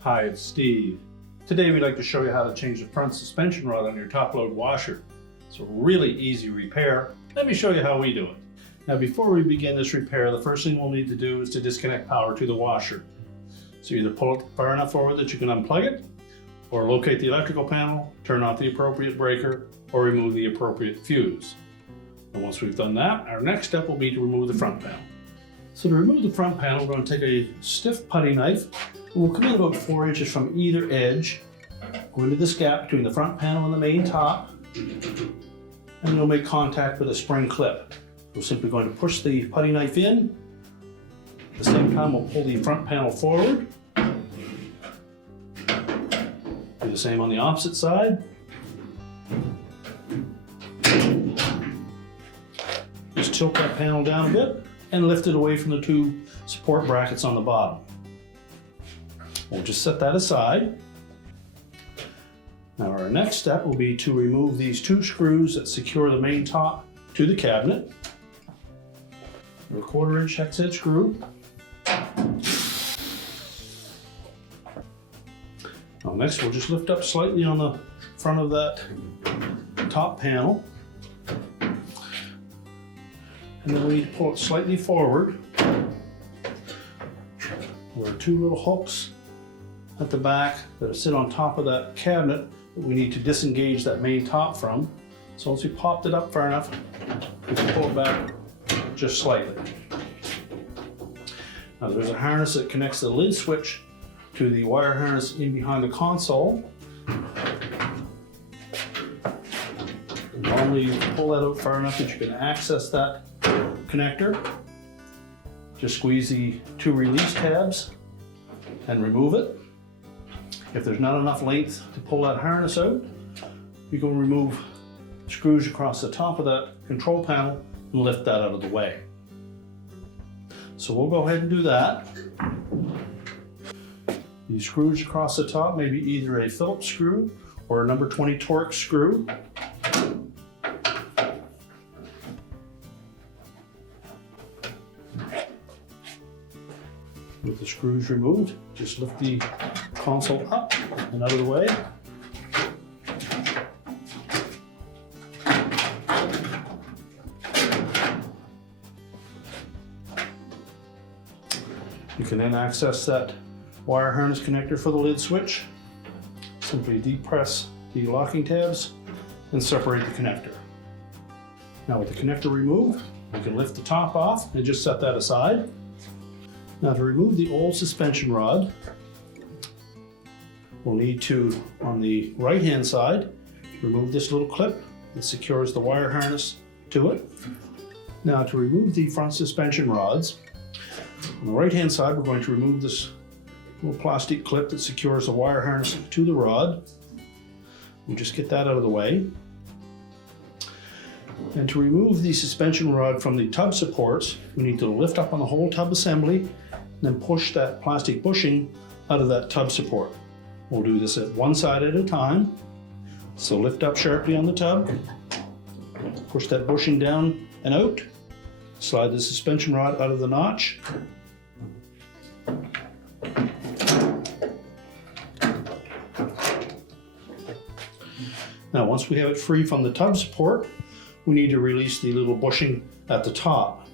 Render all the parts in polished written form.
Hi, it's Steve. Today we'd like to show you how to change the front suspension rod on your top load washer. It's a really easy repair. Let me show you how we do it. Now before we begin this repair, the first thing we'll need to do is to disconnect power to the washer. So either pull it far enough forward that you can unplug it, or locate the electrical panel, turn off the appropriate breaker, or remove the appropriate fuse. And once we've done that, our next step will be to remove the front panel. So to remove the front panel, we're going to take a stiff putty knife. We'll come in about 4 inches from either edge, go into this gap between the front panel and the main top, and we'll make contact with a spring clip. We're simply going to push the putty knife in. At the same time, we'll pull the front panel forward. Do the same on the opposite side. Just tilt that panel down a bit and lift it away from the two support brackets on the bottom. We'll just set that aside. Now our next step will be to remove these two screws that secure the main top to the cabinet. A 1/4 inch hexhead screw. Now next we'll just lift up slightly on the front of that top panel. And then we pull it slightly forward. There are two little hooks at the back that sit on top of that cabinet that we need to disengage that main top from. So once we popped it up far enough, we can pull it back just slightly. Now there's a harness that connects the lid switch to the wire harness in behind the console. And normally you pull that out far enough that you can access that connector. Just squeeze the two release tabs and remove it. If there's not enough length to pull that harness out, you can remove screws across the top of that control panel and lift that out of the way. So we'll go ahead and do that. These screws across the top may be either a Phillips screw or a number 20 Torx screw. With the screws removed, just lift the console up and out of the way. You can then access that wire harness connector for the lid switch. Simply depress the locking tabs and separate the connector. Now with the connector removed, we can lift the top off and just set that aside. Now to remove the old suspension rod, we'll need to, on the right hand side, remove this little clip that secures the wire harness to it. Now to remove the front suspension rods, on the right hand side we're going to remove this little plastic clip that secures the wire harness to the rod. We'll just get that out of the way. And to remove the suspension rod from the tub supports, we need to lift up on the whole tub assembly and then push that plastic bushing out of that tub support. We'll do this at one side at a time. So lift up sharply on the tub, push that bushing down and out, slide the suspension rod out of the notch. Now once we have it free from the tub support, we need to release the little bushing at the top.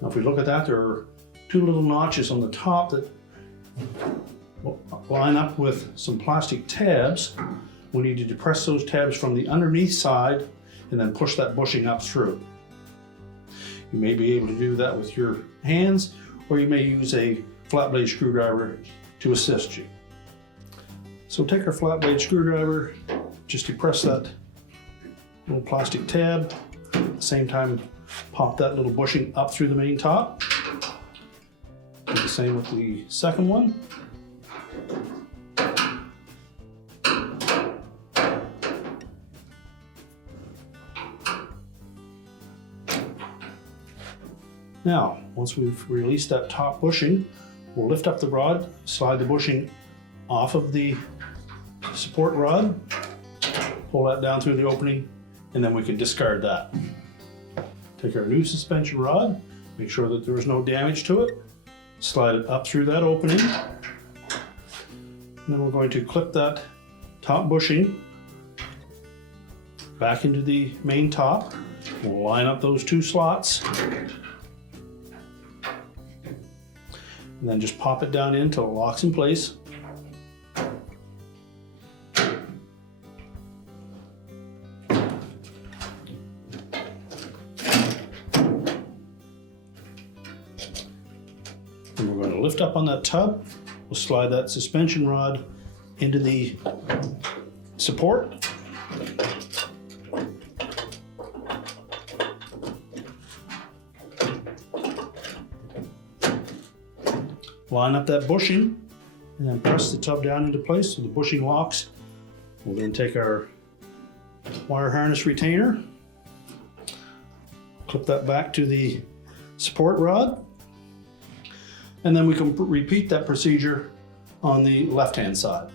Now if we look at that, there are two little notches on the top that line up with some plastic tabs. We need to depress those tabs from the underneath side and then push that bushing up through. You may be able to do that with your hands, or you may use a flat blade screwdriver to assist you. So take our flat blade screwdriver, just depress that little plastic tab. At the same time, pop that little bushing up through the main top. Do the same with the second one. Now, once we've released that top bushing, we'll lift up the rod, slide the bushing off of the support rod, pull that down through the opening, and then we can discard that. Take our new suspension rod, make sure that there is no damage to it, slide it up through that opening, and then we're going to clip that top bushing back into the main top. We'll line up those two slots, and then just pop it down in until it locks in place. And we're going to lift up on that tub. We'll slide that suspension rod into the support. Line up that bushing and then press the tub down into place so the bushing locks. We'll then take our wire harness retainer, clip that back to the support rod, and then we can repeat that procedure on the left-hand side.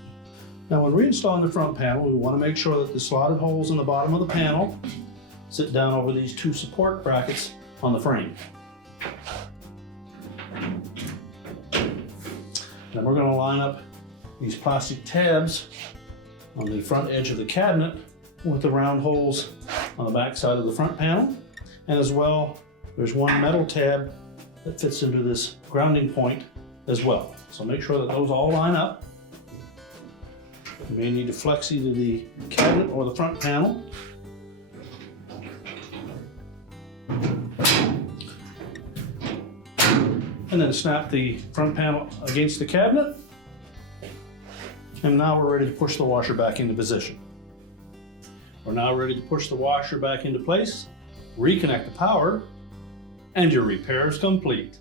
Now when reinstalling the front panel, we want to make sure that the slotted holes in the bottom of the panel sit down over these two support brackets on the frame. Then we're going to line up these plastic tabs on the front edge of the cabinet with the round holes on the back side of the front panel. And as well, there's one metal tab that fits into this grounding point as well. So make sure that those all line up. You may need to flex either the cabinet or the front panel. And then snap the front panel against the cabinet. And now we're ready to push the washer back into position. We're now ready to push the washer back into place, reconnect the power, and your repair is complete.